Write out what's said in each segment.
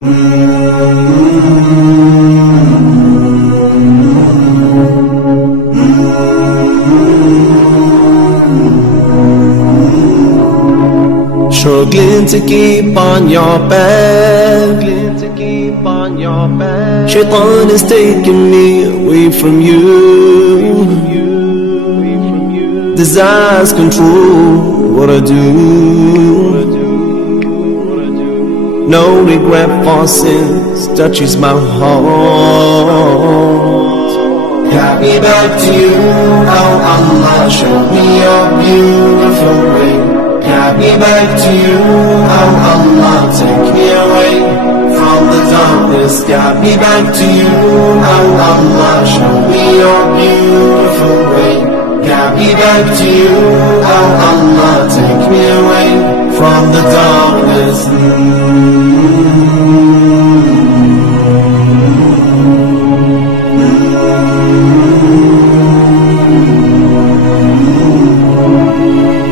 Struggling to keep on your back, Shaitan is taking me away from you. Desires control what I do. No regret for sins touches my heart. Got me back to you, oh Allah, show me your beautiful way. Got me back to you, oh Allah, take me away from the darkness. Got me back to you, oh Allah, show me your beautiful way. Got me back to you, oh Allah, take me away from the darkness.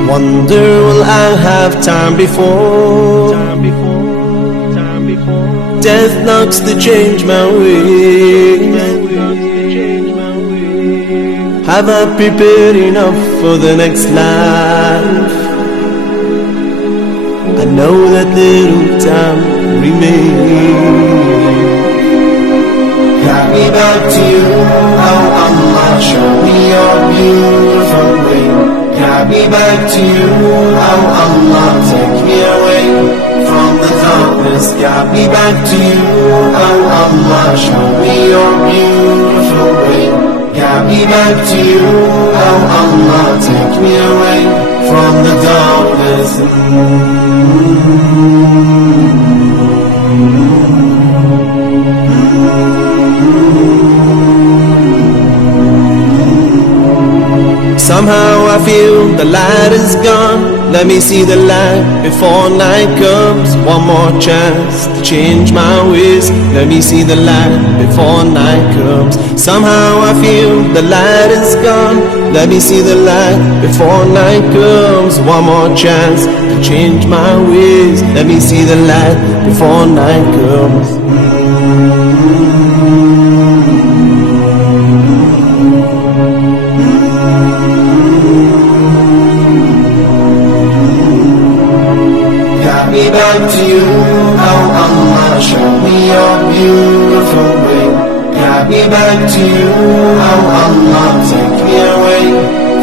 Wonder will I have time before death knocks to change my way. Have I prepared enough for the next life? I know that little time remains. Got me back to you, oh Allah, show me your beautiful way. Got me back to you, oh Allah, take me away from the darkness. Got me back to you, oh Allah, show me your beautiful way. Got me back to you, oh Allah, take me away from the darkness. Somehow I feel the light is gone. Let me see the light before night comes. One more chance to change my ways. Let me see the light before night comes. Somehow I feel the light is gone. Let me see the light before night comes. One more chance to change my ways. Let me see the light before night comes. Back to you, oh Allah, show me your beautiful way. Got me back to you, oh Allah, take me away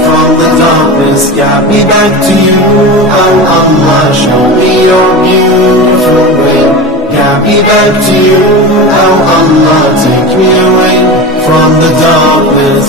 from the darkness. Got me back to you, oh Allah, show me your beautiful way. Got me back to you, oh Allah, take me away from the darkness.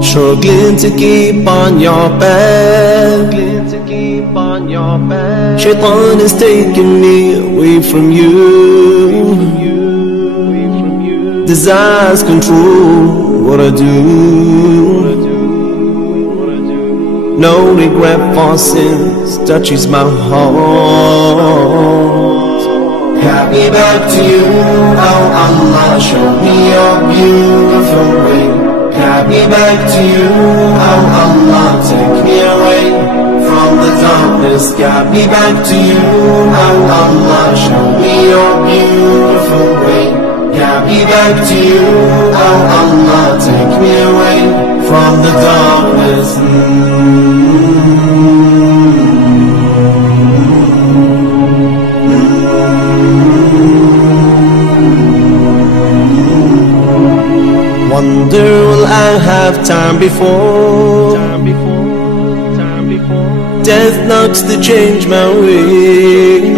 Struggling to keep on your back, Shaitan is taking me away from you. Desires control what I do. No regret for sins touches my heart. Got me back to you, oh Allah, show me your beautiful way. Got me back to you, oh Allah, take me away from the darkness. Got me back to you, oh Allah, show me your beautiful way. Got me back to you, oh Allah, take me away from the darkness. Wonder will I have time before death knocks to change my way.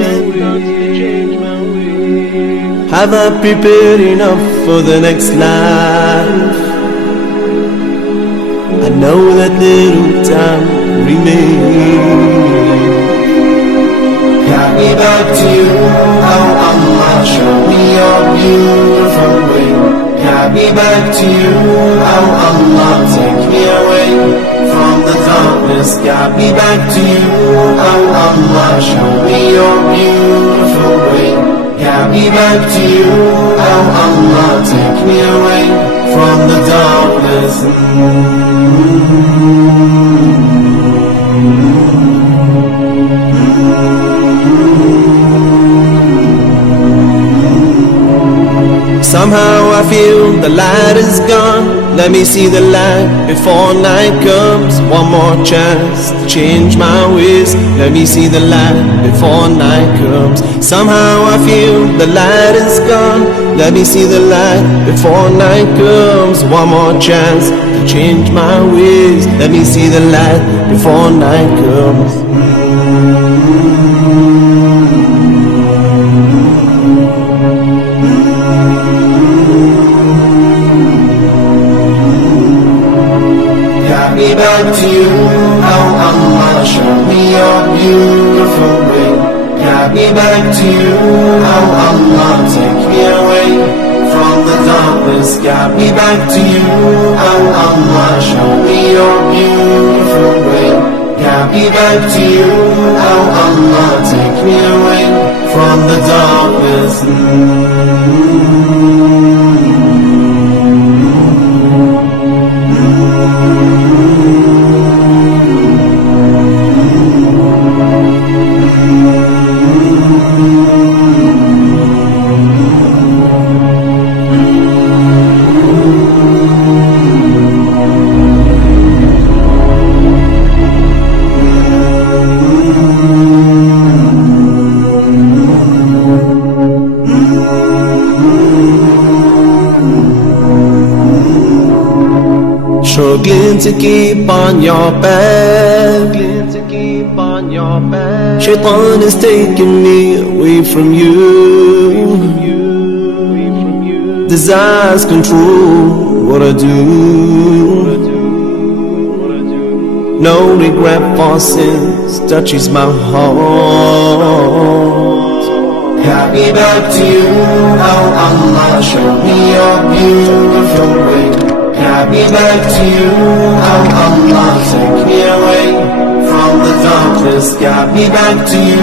Have I prepared enough for the next life? I know that little time remains. Got me back to you, oh Allah, show me your beautiful way. Got me back to you, oh Allah, take me away from the darkness. Got me back to you, oh Allah, show me your beautiful way. Got me back to you, oh Allah, take me away from the darkness. Somehow I feel the light is gone. Let me see the light before night comes. One more chance to change my ways. Let me see the light before night comes. Somehow I feel the light is gone. Let me see the light before night comes. One more chance to change my ways. Let me see the light before night comes. Got me back to you, oh Allah, show me your beautiful way. Got me back to you, oh Allah, take me away from the darkness. Got me back to you, oh Allah, show me your beautiful way. Got me back to you, oh Allah, take me away from the darkness. Struggling to keep on your back. Shaitan is taking me away from you. Desires control what I do. No regret for sins touches my heart. Got me back to you, oh Allah, show me your beautiful way. Got me back to you, oh Allah, take me away from the darkness. Got me back to you.